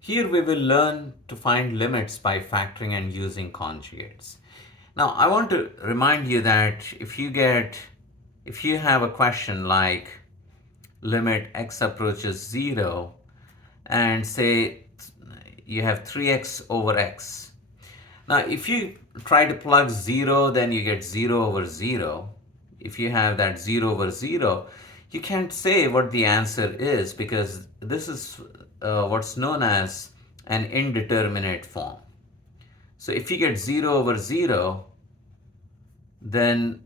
Here we will learn to find limits by factoring and using conjugates. Now I want to remind you that if you have a question like limit x approaches 0 and say you have 3x over x. Now if you try to plug 0, then you get 0 over 0. If you have that 0 over 0, you can't say what the answer is because this is what's known as an indeterminate form. So if you get 0 over 0, then,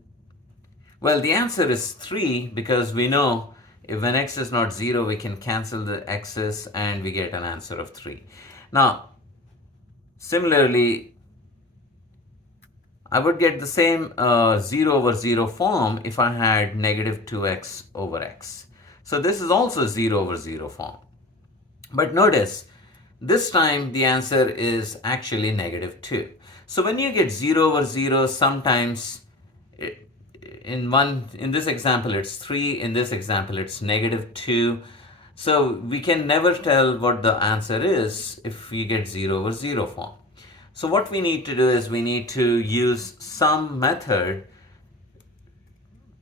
well, the answer is 3 because we know if when x is not 0, we can cancel the x's and we get an answer of 3. Now, similarly, I would get the same 0 over 0 form if I had negative 2x over x. So this is also 0 over 0 form. But notice, this time the answer is actually negative 2. So when you get 0 over 0, sometimes in this example it's 3, in this example it's negative 2. So we can never tell what the answer is if we get 0 over 0 form. So what we need to do is we need to use some method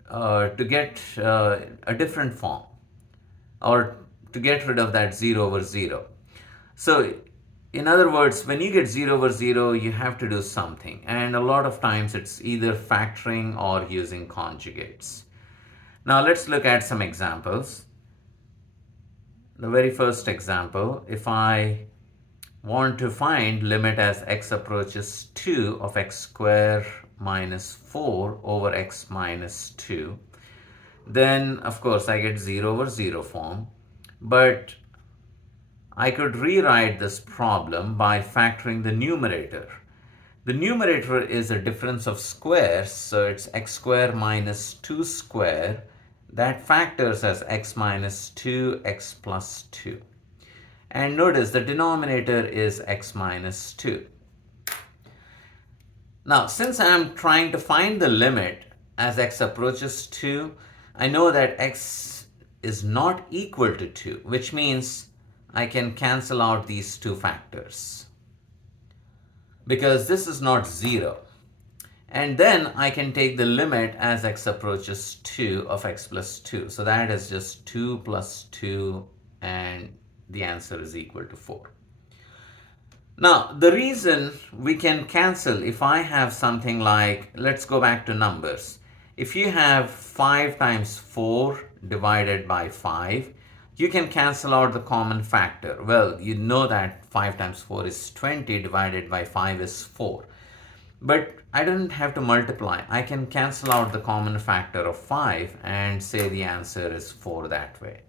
to get a different form or to get rid of that 0 over 0. So in other words, when you get 0 over 0, you have to do something. And a lot of times it's either factoring or using conjugates. Now let's look at some examples. The very first example, if I want to find limit as x approaches 2 of x square minus 4 over x minus 2, then of course I get 0 over 0 form. But I could rewrite this problem by factoring the numerator. The numerator is a difference of squares, so it's x square minus 2 square. That factors as x minus 2, x plus 2. And notice the denominator is x minus 2. Now, since I'm trying to find the limit as x approaches 2, I know that x is not equal to 2, which means I can cancel out these two factors because this is not 0. And then I can take the limit as x approaches 2 of x plus 2. So that is just 2 plus 2 and the answer is equal to 4. Now, the reason we can cancel if I have something like, let's go back to numbers. If you have 5 times 4 divided by 5, you can cancel out the common factor. Well, you know that 5 times 4 is 20 divided by 5 is 4. But I don't have to multiply. I can cancel out the common factor of 5 and say the answer is 4 that way.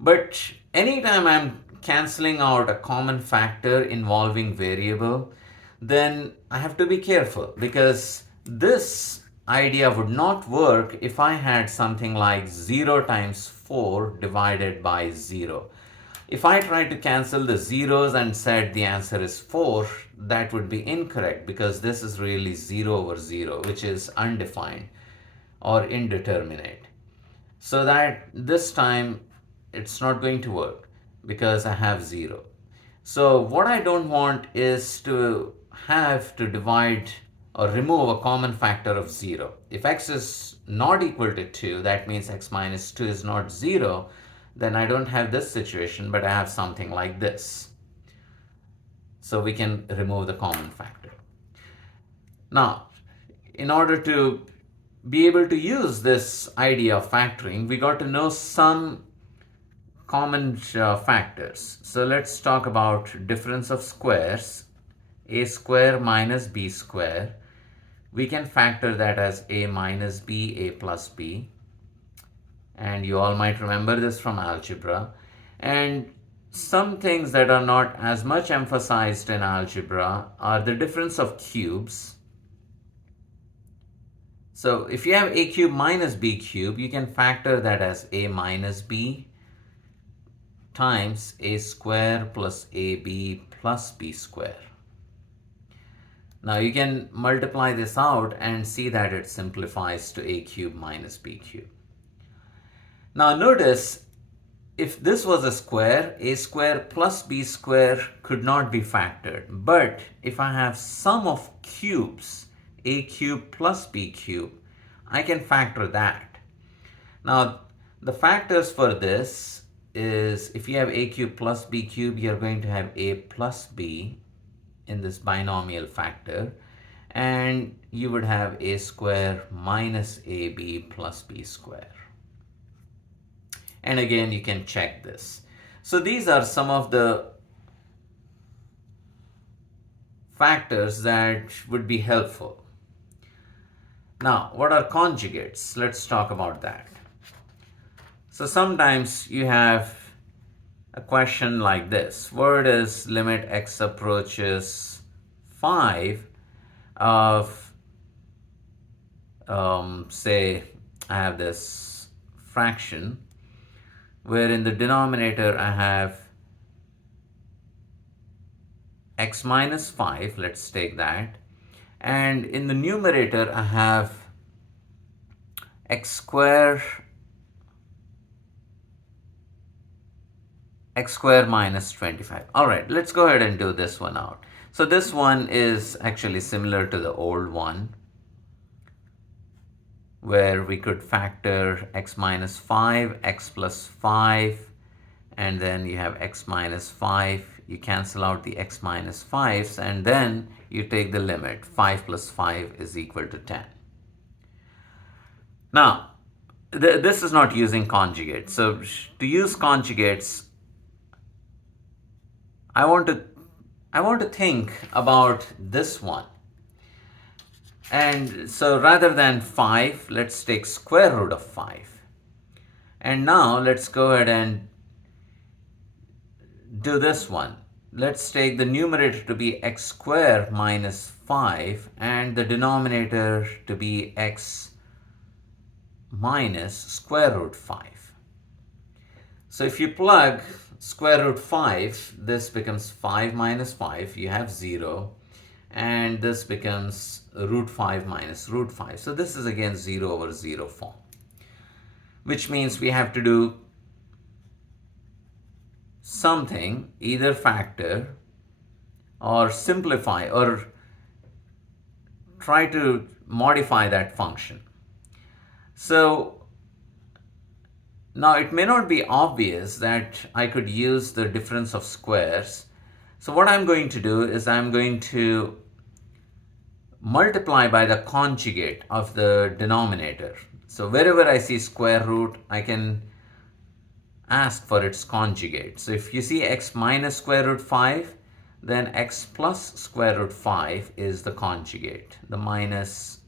But anytime I'm canceling out a common factor involving variable, then I have to be careful because this idea would not work if I had something like 0 times 4 divided by 0. If I tried to cancel the zeros and said the answer is 4, that would be incorrect because this is really 0 over 0, which is undefined or indeterminate. So that this time it's not going to work because I have 0. So what I don't want is to have to divide or remove a common factor of 0. If x is not equal to 2, that means x minus 2 is not 0, then I don't have this situation, but I have something like this. So we can remove the common factor. Now, in order to be able to use this idea of factoring, we got to know some common factors. So let's talk about difference of squares. A square minus b square. We can factor that as a minus b, a plus b. And you all might remember this from algebra. And some things that are not as much emphasized in algebra are the difference of cubes. So if you have a cube minus b cube, you can factor that as a minus b times a square plus ab plus b square. Now you can multiply this out and see that it simplifies to a cube minus b cube. Now notice if this was a square, a square plus b square could not be factored. But if I have sum of cubes, a cube plus b cube, I can factor that. Now, the factors for this is if you have a cube plus b cube, you're going to have a plus b in this binomial factor, and you would have a square minus ab plus b square. And again, you can check this. So these are some of the factors that would be helpful. Now, what are conjugates? Let's talk about that. So sometimes you have a question like this. Where does limit x approaches 5 of, say, I have this fraction where in the denominator I have x minus 5, let's take that, and in the numerator I have x square minus 25. All right, let's go ahead and do this one out. So this one is actually similar to the old one, where we could factor x minus 5, x plus 5, and then you have x minus 5. You cancel out the x minus 5s, and then you take the limit. 5 plus 5 is equal to 10. Now, this is not using conjugates. So to use conjugates, I want to think about this one. And so rather than 5, let's take square root of 5. And now let's go ahead and do this one. Let's take the numerator to be x squared minus 5 and the denominator to be x minus square root 5. So if you plug square root 5, this becomes 5 minus 5, you have 0. And this becomes root 5 minus root 5. So this is again 0 over 0 form, which means we have to do something, either factor or simplify or try to modify that function. So now it may not be obvious that I could use the difference of squares. So what I'm going to do is I'm going to multiply by the conjugate of the denominator. So wherever I see square root, I can ask for its conjugate. So if you see x minus square root 5, then x plus square root 5 is the conjugate. The minus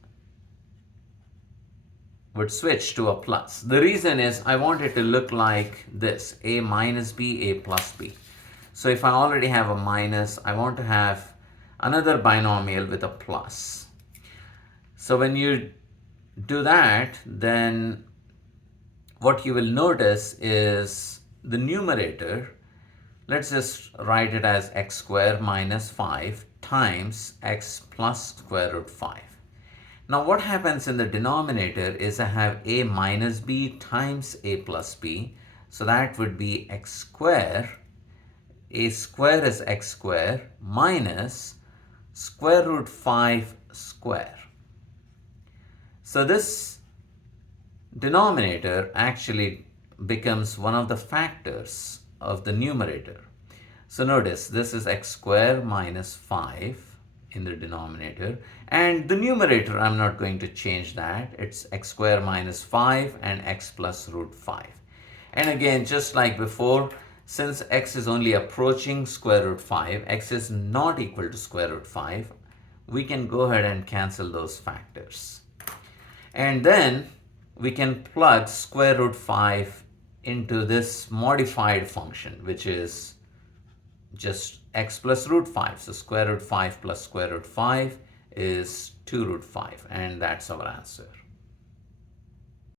would switch to a plus. The reason is I want it to look like this, a minus b, a plus b. So if I already have a minus, I want to have another binomial with a plus. So when you do that, then what you will notice is the numerator, let's just write it as x squared minus 5 times x plus square root 5. Now what happens in the denominator is I have a minus b times a plus b. So that would be x squared. A square is x squared minus square root 5 square. So this denominator actually becomes one of the factors of the numerator. So notice this is x squared minus 5 in the denominator, and the numerator I'm not going to change that. It's x squared minus 5 and x plus root 5. And again, just like before, since x is only approaching square root 5, x is not equal to square root 5, we can go ahead and cancel those factors. And then we can plug square root 5 into this modified function, which is just x plus root 5. So square root 5 plus square root 5 is 2 root 5, and that's our answer.